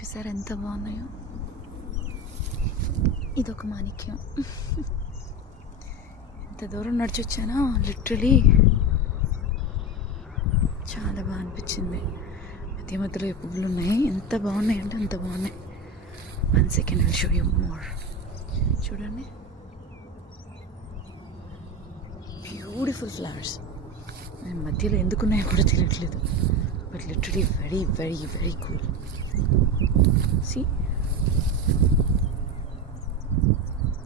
చూసారు ఎంత బాగున్నాయో. ఇదొక మాణిక్యం. ఎంత దూరం నడిచొచ్చానో లిటరలీ చాలా బాగా అనిపించింది. మధ్య మధ్యలో పువ్వులు ఉన్నాయి, ఎంత బాగున్నాయి అంటే అంత బాగున్నాయి. 1 second I'll show you more. చూడండి, బ్యూటిఫుల్ ఫ్లవర్స్. మధ్యలో ఎందుకున్నాయో కూడా తెలియట్లేదు, but literally very very very cool. See,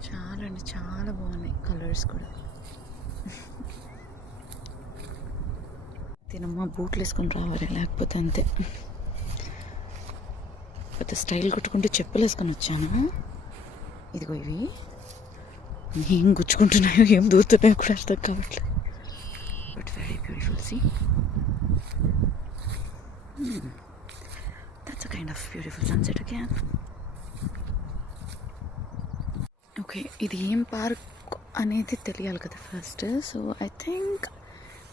చాలా అంటే చాలా బాగున్నాయి కలర్స్ కూడా. తినమ్మా బూట్లు వేసుకొని రావాలి, లేకపోతే అంతే. పెద్ద స్టైల్ కొట్టుకుంటూ చెప్పులు వేసుకొని వచ్చాను. ఇదిగో ఇవి ఏం గుచ్చుకుంటున్నాయో ఏం దూరుతున్నాయో కూడా అర్థం కావట్లేదు, but very beautiful. See, that's a kind of beautiful sunset again. Okay, ఇది ఏం పార్క్ అనేది తెలియాలి కదా first. So I think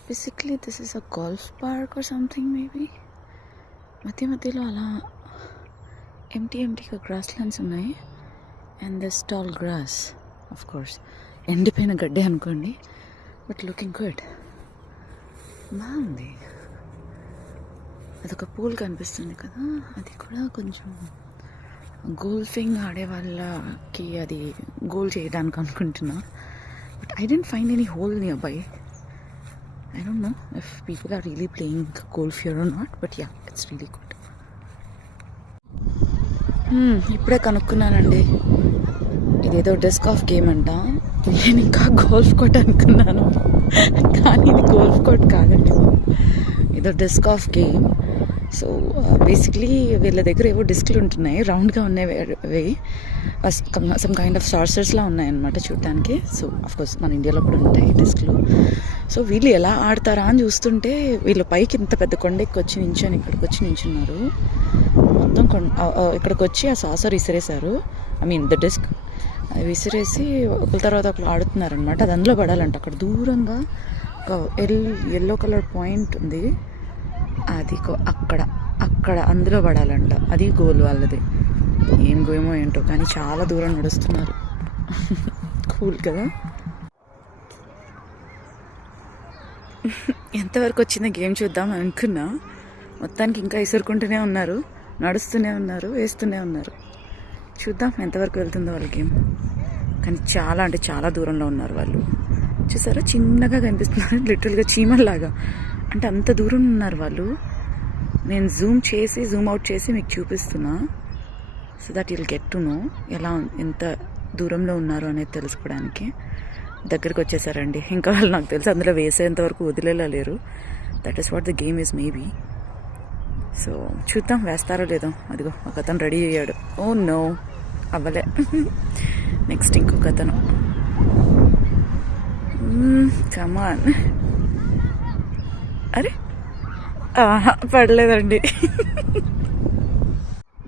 basically this is a golf park or something maybe. మధ్య మధ్యలో అలా ఎంటీగా గ్రాస్ ల్యాండ్స్ ఉన్నాయి. And this tall grass, of course ఎండిపోయిన గడ్డే అనుకోండి, బట్ లుకింగ్ గుడ్, బాగుంది. అదొక పూల్ కనిపిస్తుంది కదా, అది కూడా కొంచెం గోల్ఫింగ్ ఆడే వాళ్ళకి అది గోల్ చేయడానికి అనుకుంటున్నా. But I didn't find any hole nearby. I don't know if people are really playing golf here or not, but yeah, it's really good. ఇప్పుడే కనుక్కున్నానండి, ఇదేదో డిస్క్ ఆఫ్ గేమ్ అంట. నేను ఇంకా గోల్ఫ్ కోర్ట్ అనుకున్నాను, కానీ ఇది గోల్ఫ్ కోర్ట్ కాదండి, ఏదో disc of game. So basically వీళ్ళ దగ్గర ఏవో డిస్క్లు ఉంటున్నాయి, రౌండ్గా ఉన్నాయి, సమ్ కైండ్ ఆఫ్ సార్సర్స్లా ఉన్నాయన్నమాట చూడటానికి. సో అఫ్కోర్స్ మన ఇండియాలో కూడా ఉంటాయి డిస్క్లు. సో వీళ్ళు ఎలా ఆడతారా అని చూస్తుంటే, వీళ్ళు పైకి ఇంత పెద్ద కొండకి వచ్చి నించొని ఇక్కడికి వచ్చి నించున్నారు. మొత్తం ఇక్కడికి వచ్చి ఆ సాసర్ విసిరేశారు, ఐ మీన్ ద డిస్క్ విసిరేసి ఒకరి తర్వాత ఒకరు ఆడుతున్నారనమాట. అది అందులో పడాలంట. అక్కడ దూరంగా ఒక ఎల్లో కలర్ పాయింట్ ఉంది, అది అక్కడ అందులో పడాలంట. అది గోల్ వాళ్ళది. ఏం గోమో ఏంటో, కానీ చాలా దూరం నడుస్తున్నారు. కూల్ కదా. ఎంతవరకు వచ్చిందో గేమ్ చూద్దాం అనుకున్నా, మొత్తానికి ఇంకా ఇసురుకుంటూనే ఉన్నారు, నడుస్తూనే ఉన్నారు, వేస్తూనే ఉన్నారు. చూద్దాం ఎంతవరకు వెళ్తుందో వాళ్ళ గేమ్. కానీ చాలా అంటే చాలా దూరంలో ఉన్నారు వాళ్ళు. చూసారా, చిన్నగా కనిపిస్తున్నారు, లిటరల్గా చీమల్లాగా. అంటే అంత దూరం ఉన్నారు వాళ్ళు. నేను జూమ్ అవుట్ చేసి మీకు చూపిస్తున్నా, so that you'll get to know ఎంత దూరంలో ఉన్నారు అనేది తెలుసుకోవడానికి. దగ్గరికి వచ్చేసారండి. ఇంకా వాళ్ళు నాకు తెలిసి అందులో వేసేంత వరకు వదిలేలేరు. That is what the game is maybe. So చూద్దాం వేస్తారో లేదో. అదిగో ఒక అతను రెడీ అయ్యాడు. ఓ నో, అవ్వలే. నెక్స్ట్ ఇంకొక అతను. కమాన్. అరే పడలేదండి.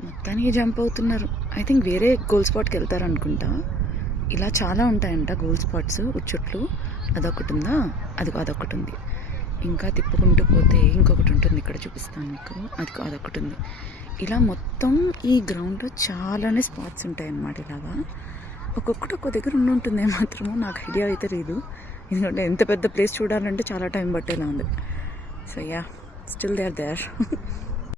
మొత్తానికి జంప్ అవుతున్నారు. ఐ థింక్ వేరే గోల్ స్పాట్కి వెళ్తారు అనుకుంటా. ఇలా చాలా ఉంటాయంట గోల్ స్పాట్స్ ఉచ్చుట్లు. అదొకటి ఉందా, అదొకటి ఉంది. ఇంకా తిప్పుకుంటూ పోతే ఇంకొకటి ఉంటుంది, ఇక్కడ చూపిస్తాను మీకు. అదొకటి ఉంది. ఇలా మొత్తం ఈ గ్రౌండ్లో చాలానే స్పాట్స్ ఉంటాయి అన్నమాట. ఇలాగా ఒక్కొక్కటి ఒక్కో దగ్గర ఉంటుంది మాత్రము, నాకు ఐడియా అయితే లేదు. ఎందుకంటే ఎంత పెద్ద ప్లేస్ చూడాలంటే చాలా టైం పట్టేలా ఉంది. So yeah, still they are there.